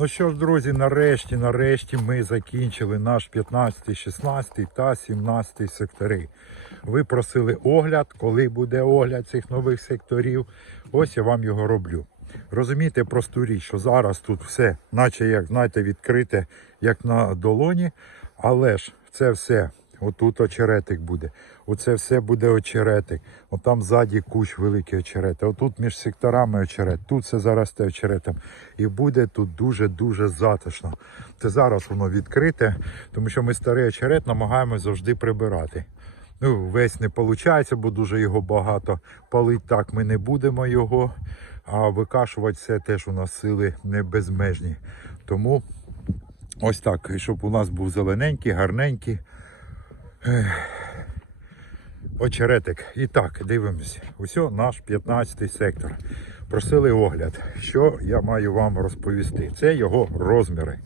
Ну що ж, друзі, нарешті, нарешті ми закінчили наш 15, 16 та 17 сектори. Ви просили огляд, коли буде огляд цих нових секторів. Ось я вам його роблю. Розумієте просту річ, що зараз тут все, наче як знаєте, відкрите, як на долоні, але ж це все. Отут очеретик буде. Оце все буде очеретик. Отам ззаді кущ великий очерет. Отут між секторами очерет. Тут все заросте очеретом. І буде тут дуже-дуже затишно. Це зараз воно відкрите, тому що ми старий очерет намагаємося завжди прибирати. Ну, весь не виходить, бо дуже його багато. Палить так ми не будемо його, а викашувати все теж у нас сили не безмежні. Тому ось так, щоб у нас був зелененький, гарненький. Очеретик. І так, дивимось. Усьо наш 15-й сектор. Просили огляд. Що я маю вам розповісти? Це його розміри.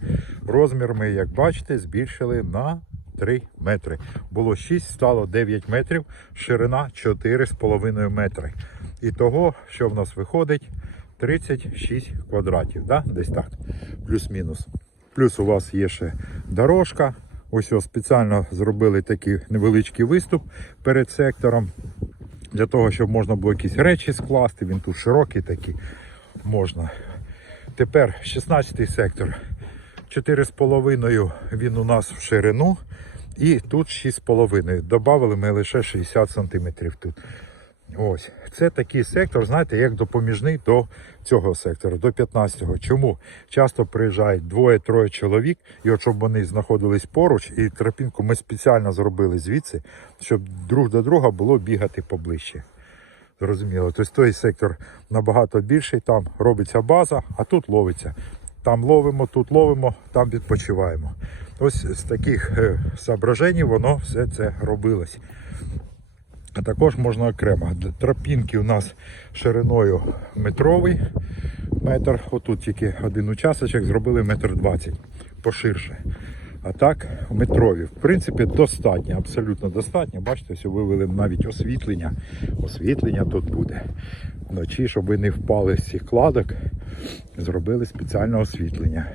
Розмір ми, як бачите, збільшили на 3 метри. Було 6, стало 9 метрів, ширина 4,5 метри. І того, що в нас виходить, 36 квадратів. Да? Десь так, плюс-мінус. Плюс у вас є ще дорожка. Ось ось спеціально зробили такий невеличкий виступ перед сектором. Для того, щоб можна було якісь речі скласти. Він тут широкий такий. Можна. Тепер 16-й сектор. 4,5 він у нас в ширину. І тут 6,5. Добавили ми лише 60 см тут. Ось, це такий сектор, знаєте, як допоміжний до цього сектора, до 15-го. Чому? Часто приїжджають двоє-троє чоловік, і от щоб вони знаходились поруч, і тропінку ми спеціально зробили звідси, щоб друг до друга було бігати поближче. Зрозуміло. Тобто той сектор набагато більший, там робиться база, а тут ловиться. Там ловимо, тут ловимо, там відпочиваємо. Ось з таких е, соображень воно все це робилось. А також можна окремо. Тропінки у нас шириною метровий метр. Отут тільки один учасочок зробили метр двадцять поширше. А так, метрові. В принципі, достатньо, абсолютно достатньо. Бачите, ось вивели навіть освітлення. Освітлення тут буде. Вночі, щоб ви не впали з цих кладок, зробили спеціальне освітлення.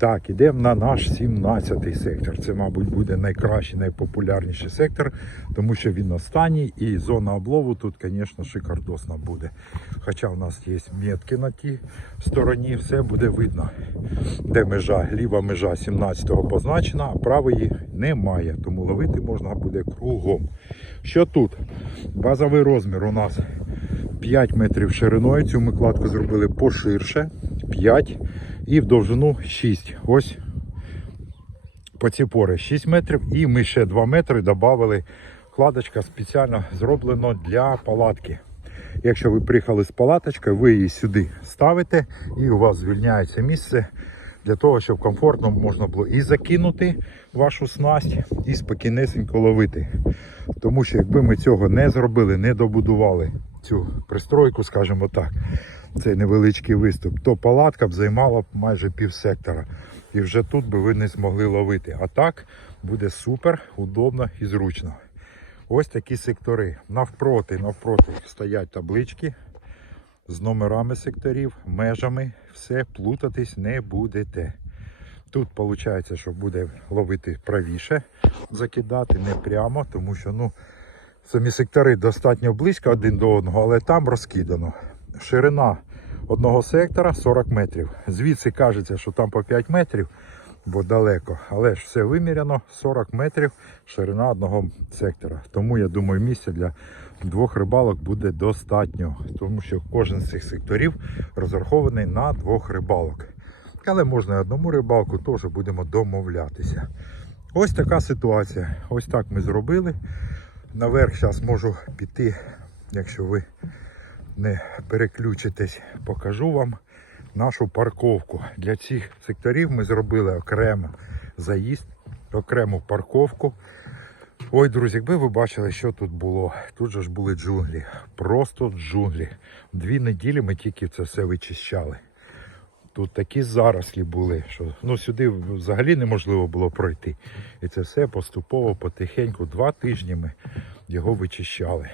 Так, ідемо на наш 17-й сектор. Це, мабуть, буде найкращий, найпопулярніший сектор, тому що він останній і зона облову тут, звісно, шикардосна буде. Хоча у нас є метки на тій стороні, все буде видно, де межа, ліва межа 17-го позначена, а правої немає, тому ловити можна буде кругом. Що тут? Базовий розмір у нас 5 метрів шириною. Цю ми кладку зробили поширше. 5 і в довжину 6. Ось по ці пори 6 метрів. І ми ще 2 метри додали. Кладочка спеціально зроблена для палатки. Якщо ви приїхали з палаточкою, ви її сюди ставите і у вас звільняється місце для того, щоб комфортно можна було і закинути вашу снасть, і спокійнесенько ловити. Тому що якби ми цього не зробили, не добудували цю пристройку, скажімо так, цей невеличкий виступ, то палатка б займала б майже пів сектора. І вже тут би ви не змогли ловити. А так буде супер, удобно і зручно. Ось такі сектори. Навпроти, навпроти стоять таблички з номерами секторів, межами. Все, плутатись не будете. Тут виходить, що буде ловити правіше, закидати не прямо, тому що ну, самі сектори достатньо близько один до одного, але там розкидано. Ширина одного сектора 40 метрів. Звідси кажеться, що там по 5 метрів, бо далеко. Але ж все виміряно 40 метрів ширина одного сектора. Тому я думаю, місця для двох рибалок буде достатньо, тому що кожен з цих секторів розрахований на двох рибалок. Але можна одному рибалку, теж будемо домовлятися. Ось така ситуація. Ось так ми зробили. Наверх зараз можу піти, якщо ви не переключитесь, покажу вам нашу парковку. Для цих секторів ми зробили окремо заїзд, окрему парковку. Ой, друзі, якби ви бачили, що тут було. Тут же ж були джунглі. Просто джунглі. Дві неділі ми тільки це все вичищали. Тут такі зарослі були, що ну, сюди взагалі неможливо було пройти. І це все поступово, потихеньку, два тижні ми його вичищали,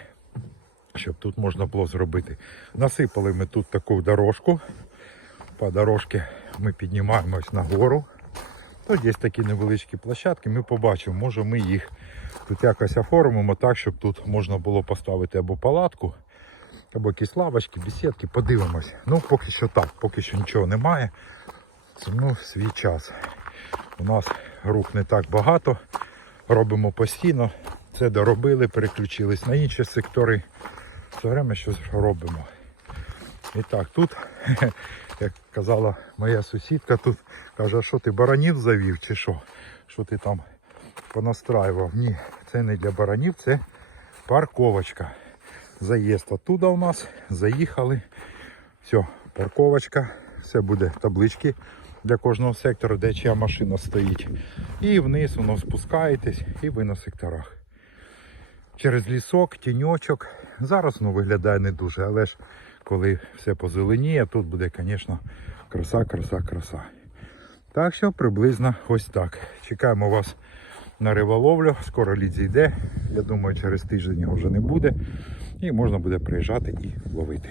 щоб тут можна було зробити. Насипали ми тут таку дорожку. по дорожці ми піднімаємось на гору. Тут є такі невеличкі площадки, ми побачимо, може ми їх тут якось оформимо так, щоб тут можна було поставити або палатку, або якісь лавочки, бесідки, подивимось. Ну, поки що так, поки що нічого немає. Ну, свій час. У нас рук не так багато, робимо постійно. Це доробили, переключились на інші сектори. Все время щось робимо. І так, тут, як казала моя сусідка, тут каже, що ти баранів завів чи що? Що ти там понастраював? Ні, це не для баранів, це парковочка. Заїзд оттуда у нас, заїхали. Все, парковочка, все буде таблички для кожного сектору, де чия машина стоїть. І вниз воно спускаєтесь і ви на секторах. Через лісок, тіньочок. Зараз ну, виглядає не дуже, але ж коли все позеленіє, тут буде, звісно, краса, краса, краса. Так що приблизно ось так. Чекаємо вас на риболовлю. Скоро лід зійде. Я думаю, через тиждень його вже не буде. І можна буде приїжджати і ловити.